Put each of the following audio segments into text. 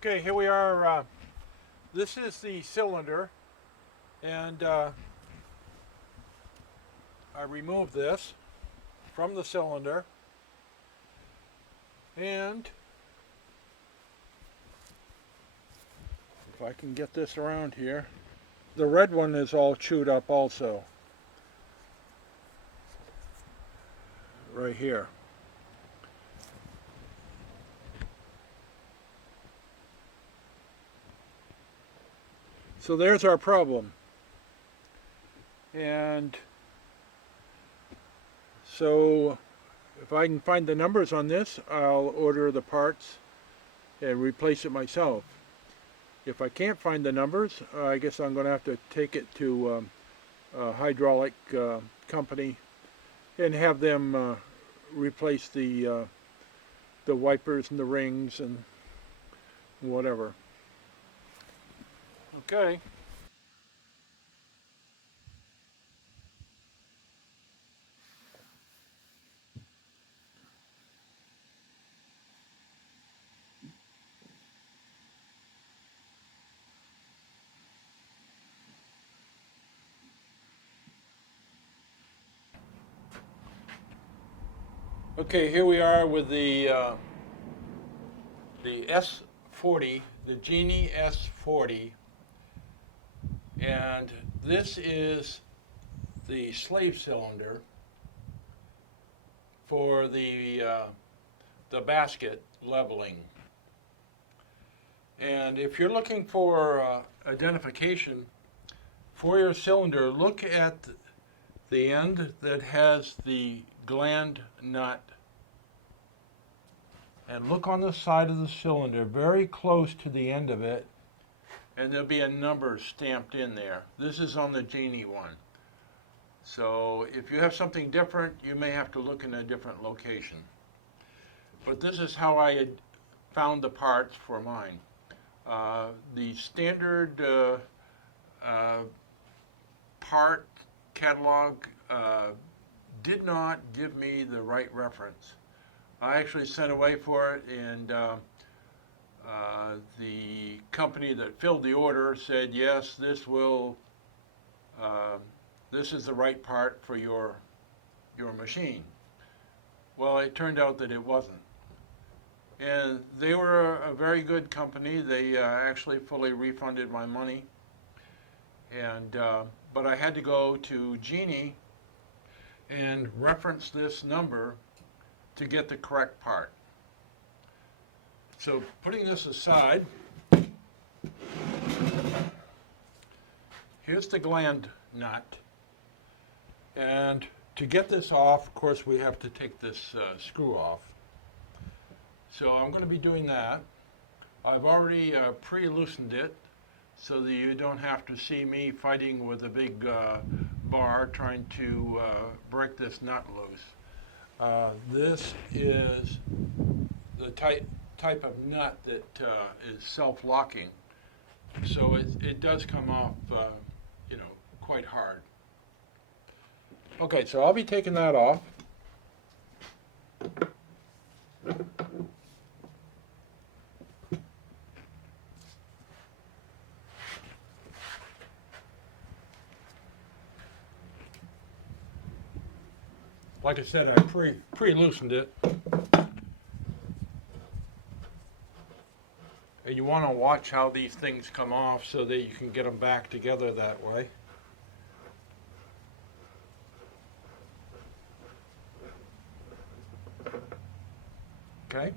Okay, here we are. This is the cylinder, and I removed this from the cylinder, and if I can get this around here, the red one is all chewed up also, right here. So there's our problem. And so if I can find the numbers on this, I'll order the parts and replace it myself. If I can't find the numbers, I guess I'm going to have to take it to a hydraulic company and have them replace the wipers and the rings and whatever. Okay. Okay, here we are with the S40, the Genie S40, and this is the slave cylinder for the basket leveling. And if you're looking for identification for your cylinder, look at the end that has the gland nut, and look on the side of the cylinder very close to the end of it, and there'll be a number stamped in there. This is on the Genie one. So if you have something different, you may have to look in a different location. But this is how I had found the parts for mine. The standard part catalog did not give me the right reference. I actually sent away for it, and the company that filled the order said, yes, this is the right part for your machine. Well, it turned out that it wasn't. And they were a very good company. They actually fully refunded my money. And but I had to go to Genie and reference this number to get the correct part. So putting this aside, here's the gland nut. And to get this off, of course, we have to take this screw off. So I'm going to be doing that. I've already pre-loosened it so that you don't have to see me fighting with a big bar trying to break this nut loose. This is the type of nut that is self-locking, so it does come off, quite hard. Okay, so I'll be taking that off. Like I said, I pre-loosened it. And you want to watch how these things come off so that you can get them back together that way. Okay.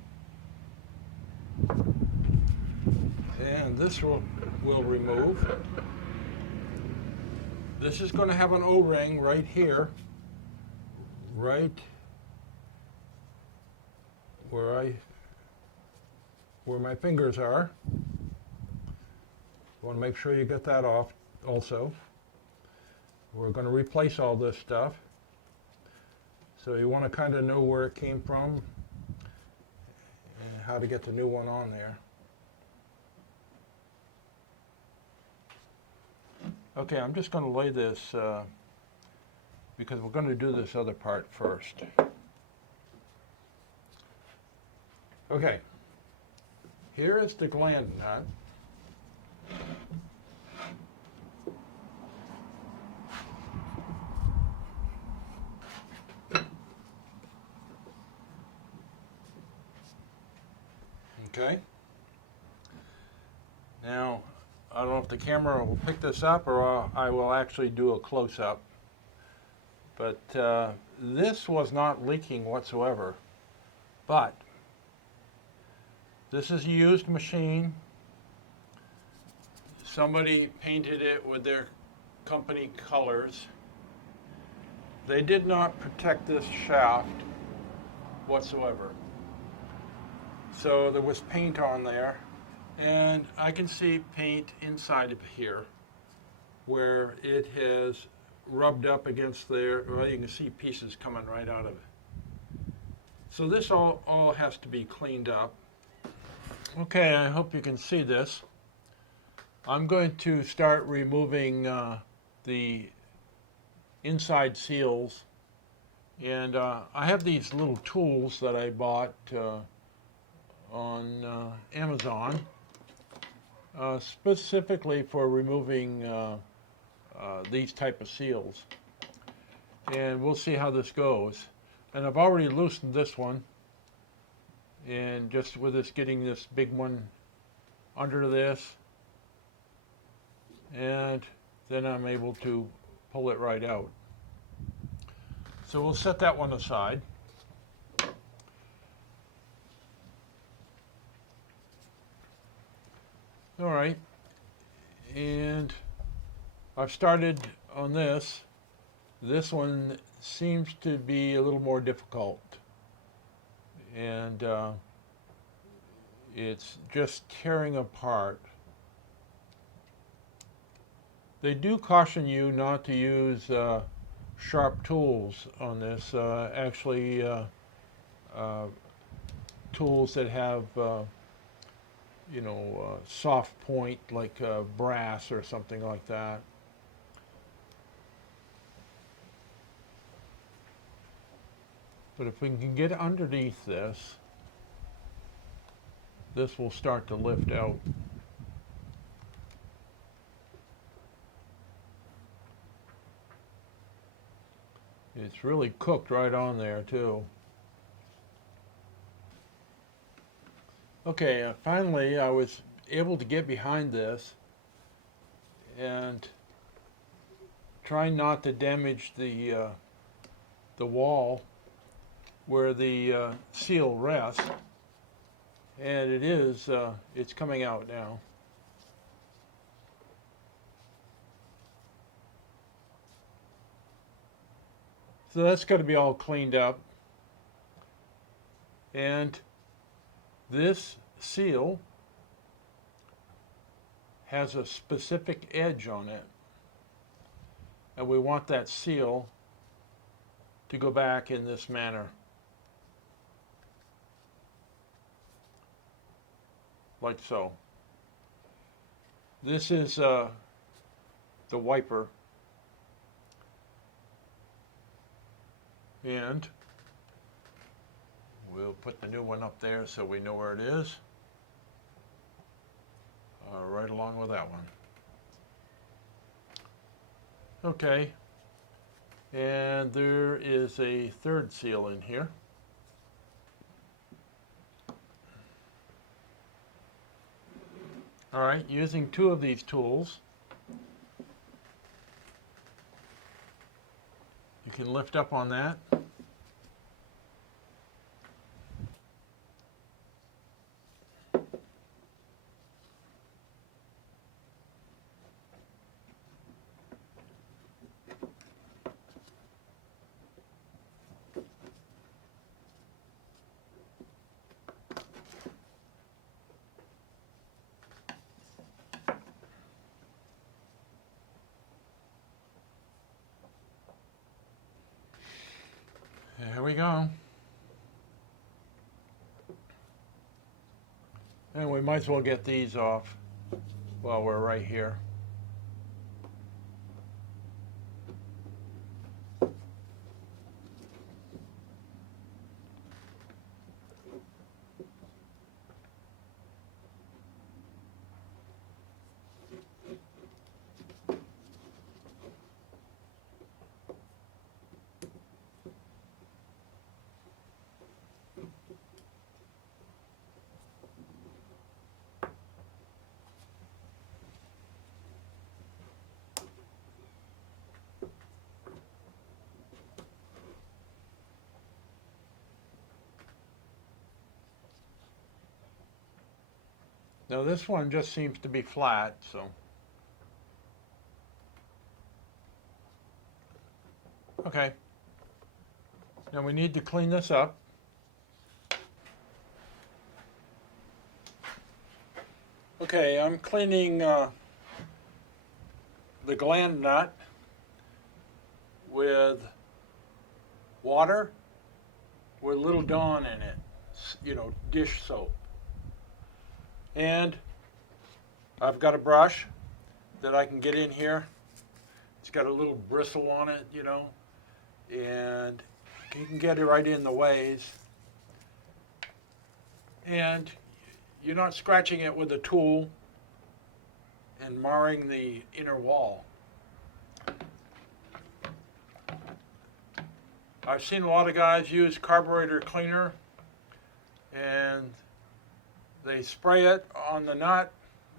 And this will remove. This is going to have an O-ring right here, right where my fingers are. You want to make sure you get that off also. We're going to replace all this stuff. So you want to kind of know where it came from and how to get the new one on there. Okay, I'm just going to lay this because we're going to do this other part first. Okay. here is the gland nut. Okay. Now, I don't know if the camera will pick this up or I will actually do a close-up. But this was not leaking whatsoever. But this is a used machine. Somebody painted it with their company colors. They did not protect this shaft whatsoever. So there was paint on there, and I can see paint inside of here where it has rubbed up against there. Well, you can see pieces coming right out of it. So this all has to be cleaned up. Okay, I hope you can see this. I'm going to start removing the inside seals, and I have these little tools that I bought on Amazon, specifically for removing these type of seals. And we'll see how this goes. And I've already loosened this one, and just with this, getting this big one under this, and then I'm able to pull it right out. So we'll set that one aside. All right, and I've started on this. This one seems to be a little more difficult, and it's just tearing apart. They do caution you not to use sharp tools on this. Actually, tools that have soft point, like brass or something like that. But if we can get underneath this, this will start to lift out. It's really cooked right on there too. Okay, finally I was able to get behind this and try not to damage the wall where the seal rests, and it's coming out now. So that's got to be all cleaned up, and this seal has a specific edge on it, and we want that seal to go back in this manner, like so. This is the wiper, and we'll put the new one up there so we know where it is, right along with that one. Okay, and there is a third seal in here. All right, using two of these tools, you can lift up on that. There we go. And we might as well get these off while we're right here. Now this one just seems to be flat, so. Okay. Now we need to clean this up. Okay, I'm cleaning the gland nut with water with Little Dawn in it, you know, dish soap. And I've got a brush that I can get in here. It's got a little bristle on it, you know, and you can get it right in the ways. And you're not scratching it with a tool and marring the inner wall. I've seen a lot of guys use carburetor cleaner and they spray it on the nut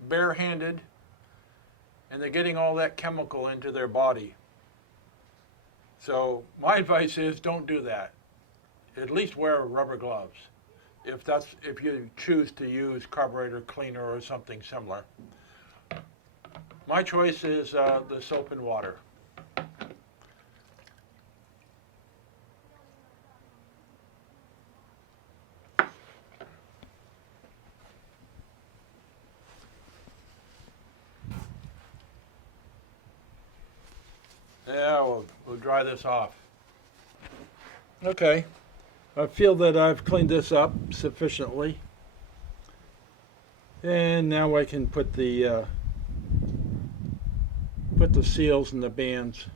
barehanded and they're getting all that chemical into their body. So my advice is don't do that. At least wear rubber gloves if you choose to use carburetor cleaner or something similar. My choice is the soap and water. Yeah, we'll dry this off. Okay, I feel that I've cleaned this up sufficiently. And now I can put the seals and the bands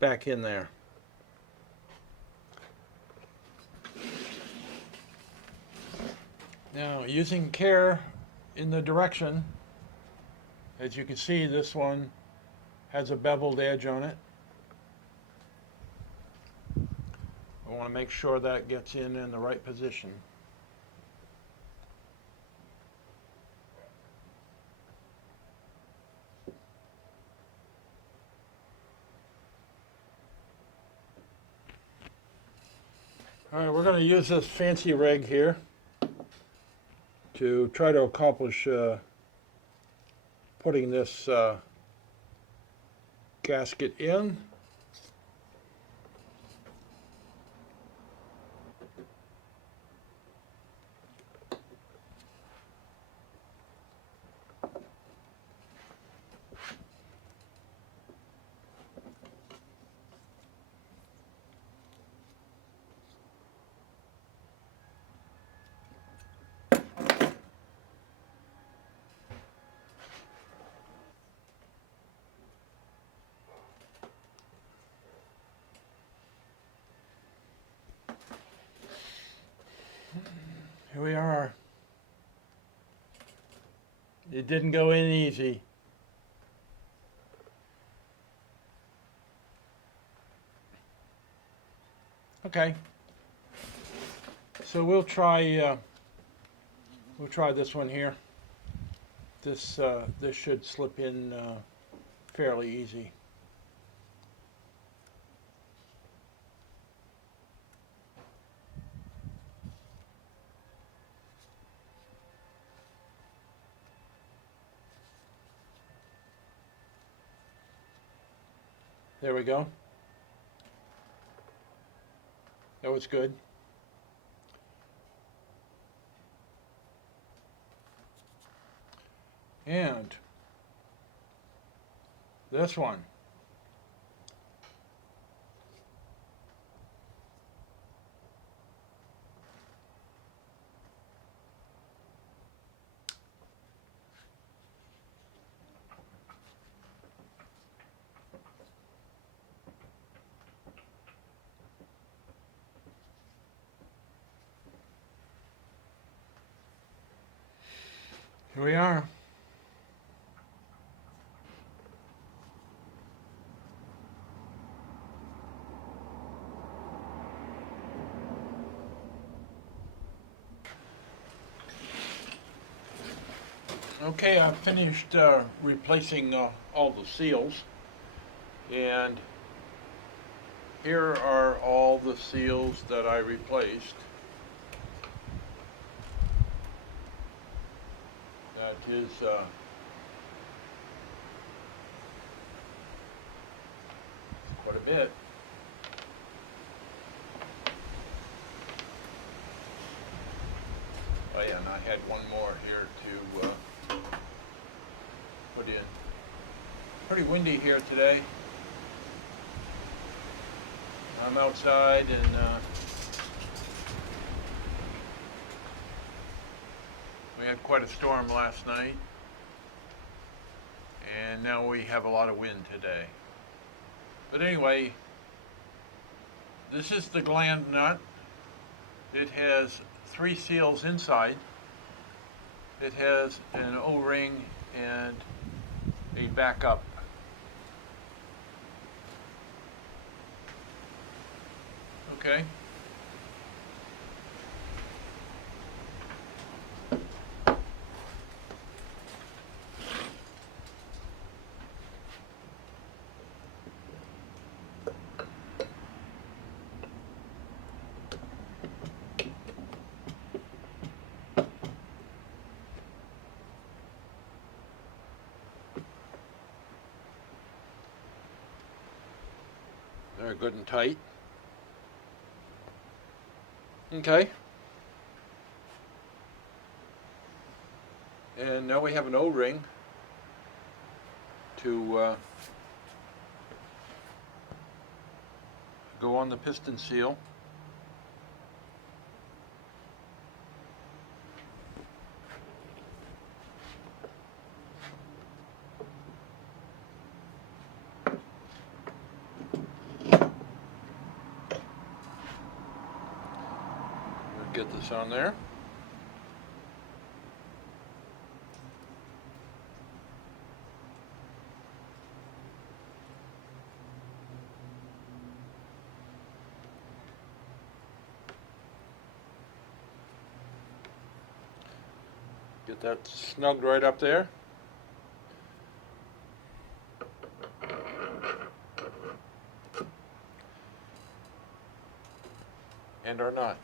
back in there. Now, using care in the direction, as you can see, this one has a beveled edge on it. I want to make sure that gets in the right position. All right, we're going to use this fancy rig here to try to accomplish putting this gasket in. Here we are. It didn't go in easy. Okay. So we'll try this one here. This should slip in fairly easy. There we go. That was good. And this one. Here we are. Okay, I've finished replacing all the seals, and here are all the seals that I replaced. is quite a bit. Oh yeah, and I had one more here to put in. Pretty windy here today. I'm outside and we had quite a storm last night, and now we have a lot of wind today. But anyway, this is the gland nut. It has 3 seals inside. It has an O-ring and a backup. Okay. They're good and tight. Okay. And now we have an O-ring to go on the piston seal. Get this on there. Get that snugged right up there. And our nut.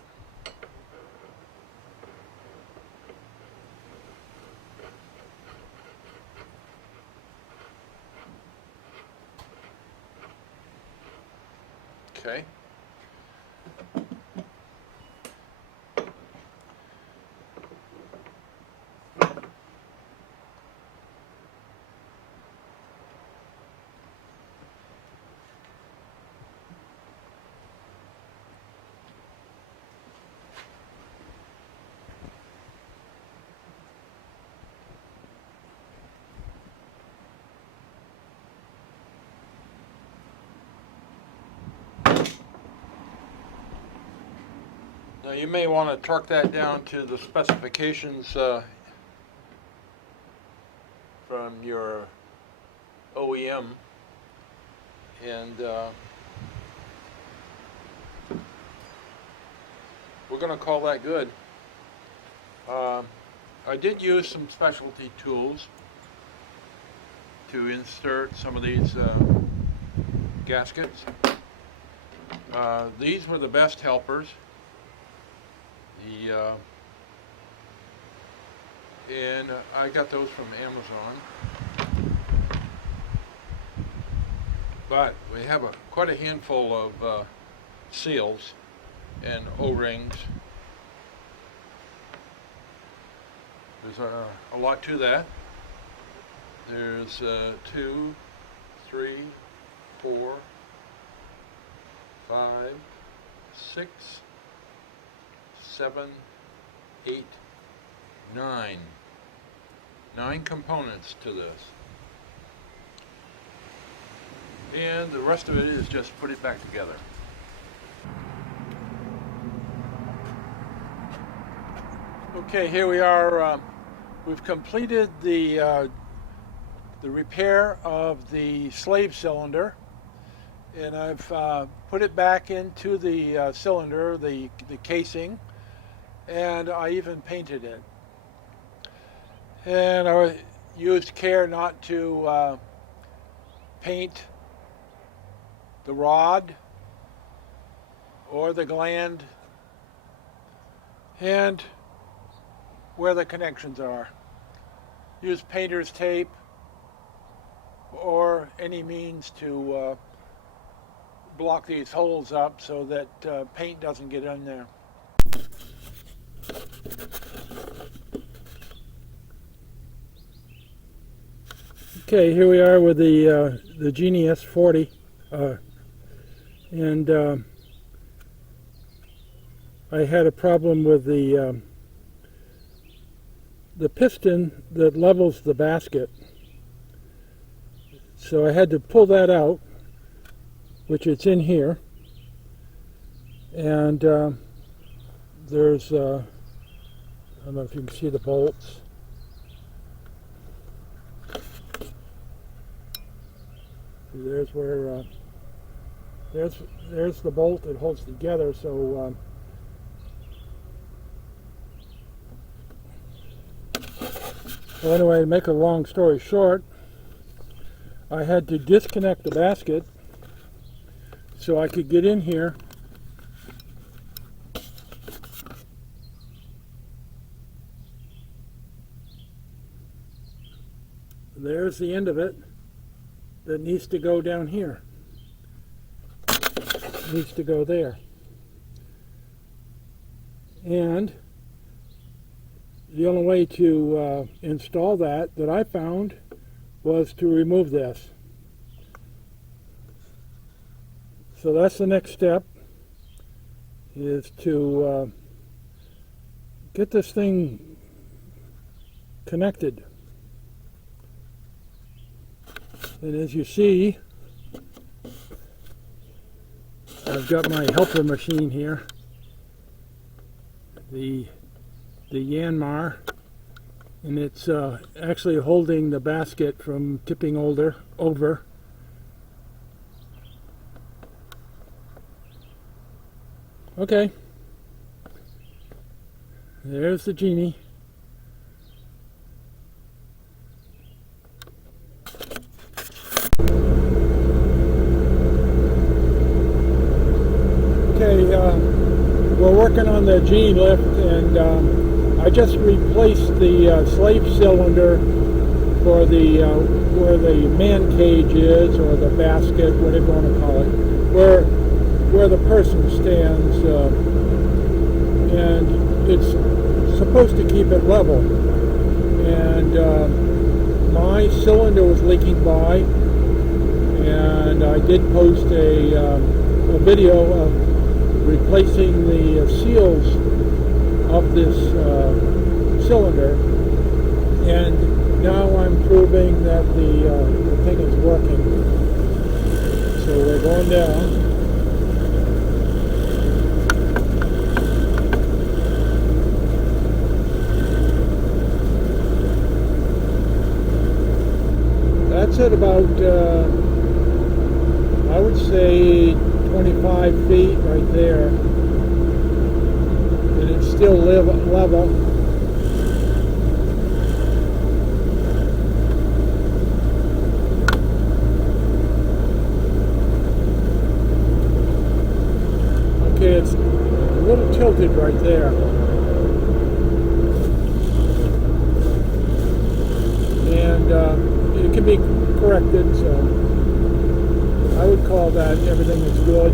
Okay. Now you may want to torque that down to the specifications from your OEM, and we're going to call that good. I did use some specialty tools to insert some of these gaskets. These were the best helpers. And I got those from Amazon. But we have quite a handful of seals and O-rings. There's a lot to that. There's 2, 3, 4, 5, 6, 7, 8, 9. 9 components to this. And the rest of it is just put it back together. Okay, here we are. We've completed the repair of the slave cylinder, and I've put it back into the cylinder, the casing, and I even painted it. And I used care not to paint the rod or the gland and where the connections are. use painter's tape or any means to block these holes up so that paint doesn't get in there. Okay, here we are with the Genie S40, and I had a problem with the piston that levels the basket, so I had to pull that out, which it's in here, and there's I don't know if you can see the bolts. There's where there's the bolt that holds together. So well, anyway, to make a long story short, I had to disconnect the basket so I could get in here there's the end of it that needs to go down here. It needs to go there. And the only way to install that I found was to remove this. So that's the next step, is to get this thing connected. And as you see, I've got my helper machine here, the Yanmar, and it's actually holding the basket from tipping over. Okay, there's the Genie. Okay, we're working on the Genie lift, and I just replaced the slave cylinder for the where the man cage is, or the basket, whatever you want to call it, where the person stands, and it's supposed to keep it level. And my cylinder was leaking by, and I did post a video of replacing the seals of this cylinder, and now I'm proving that the thing is working. So we're going down. That's at about, I would say, 25 feet right there, and it's still level. Okay, it's a little tilted right there. And it can be corrected, so I would call that everything is good.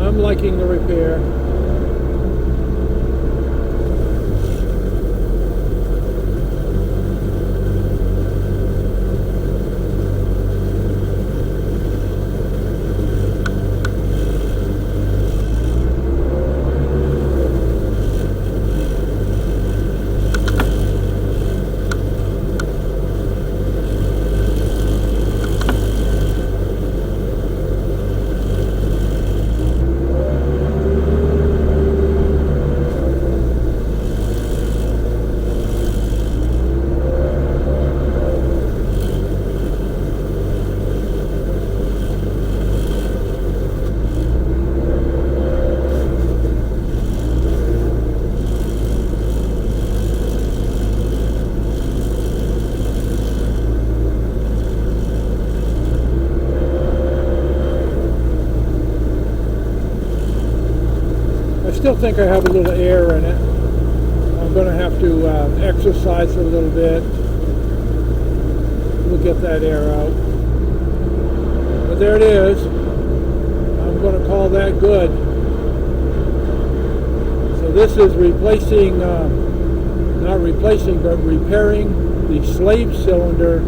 I'm liking the repair. think I have a little air in it. I'm going to have to exercise a little bit. We'll get that air out. But there it is. I'm going to call that good. So this is replacing, not replacing, but repairing the slave cylinder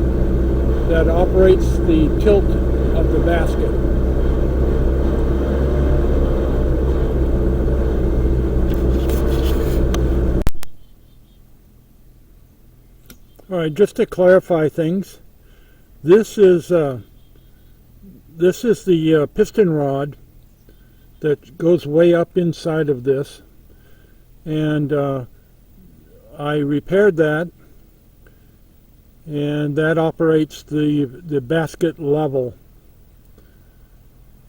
that operates the tilt of the basket. All right, just to clarify things, this is the piston rod that goes way up inside of this, and I repaired that, and that operates the basket level.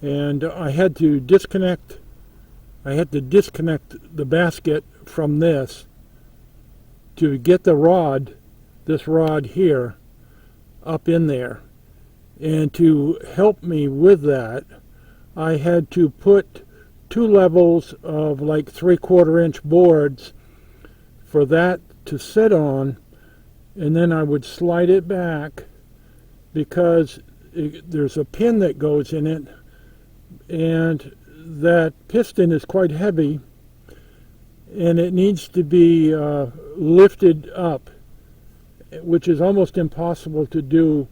And I had to disconnect the basket from this to get the rod, this rod here, up in there. And to help me with that, I had to put 2 levels of like 3/4 inch boards for that to sit on, and then I would slide it back because there's a pin that goes in it, and that piston is quite heavy, and it needs to be lifted up, which is almost impossible to do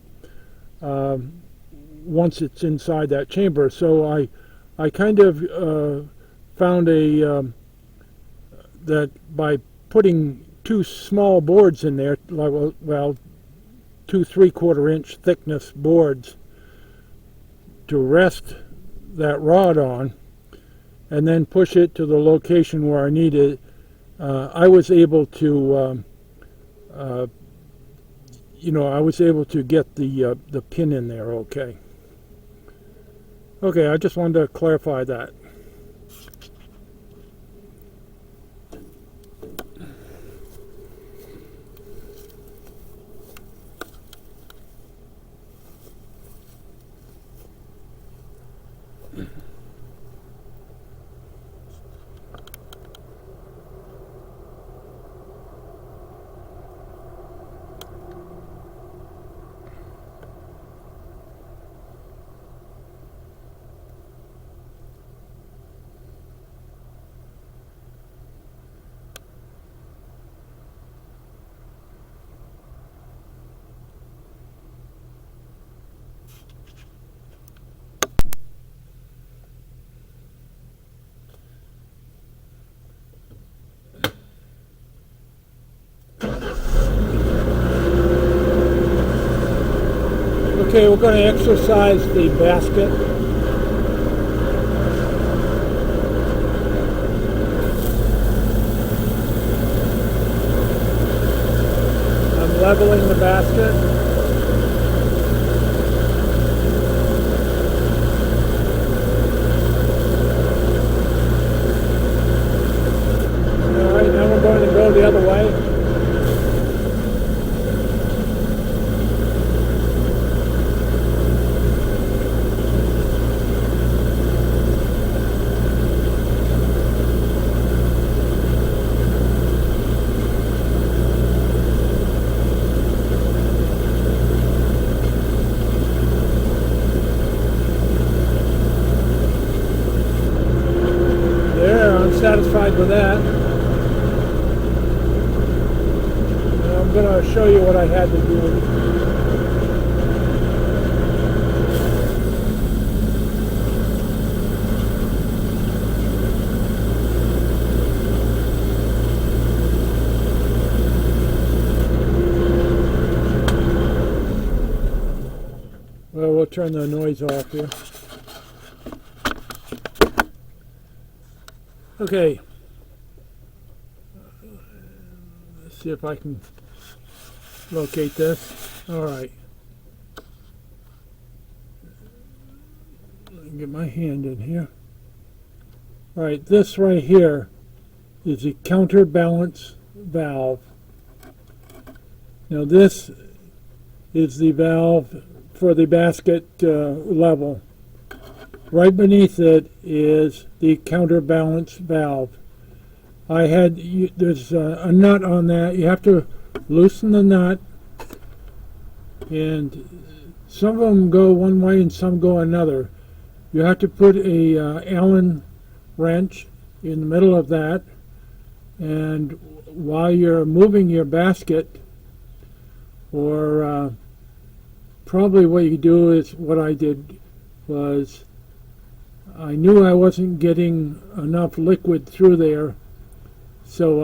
once it's inside that chamber. So I kind of found that by putting 2 small boards in there, like, well, 2 3/4 inch thickness boards to rest that rod on, and then push it to the location where I need it, I was able to I was able to get the pin in there okay. Okay, I just wanted to clarify that. Okay, we're going to exercise the basket. I'm leveling the basket. All right, now we're going to go the other way. Satisfied with that. And I'm going to show you what I had to do. Well, we'll turn the noise off here. Okay, let's see if I can locate this. All right, let me get my hand in here. All right, this right here is a counterbalance valve. Now this is the valve for the basket level. Right beneath it is the counterbalance valve. there's a nut on that. You have to loosen the nut, and some of them go one way and some go another. You have to put a Allen wrench in the middle of that, and while you're moving your basket, or probably what you do is what I did was I knew I wasn't getting enough liquid through there, so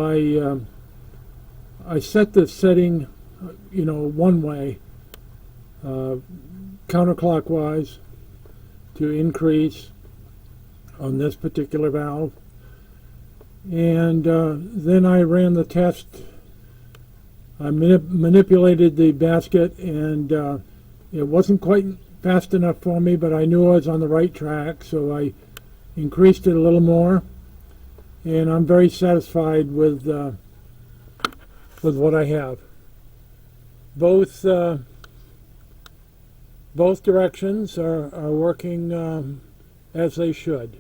I set the setting, one way, counterclockwise, to increase on this particular valve. And then I ran the test. I manipulated the basket, and it wasn't quite fast enough for me, but I knew I was on the right track, so I increased it a little more, and I'm very satisfied with what I have. Both directions are working as they should.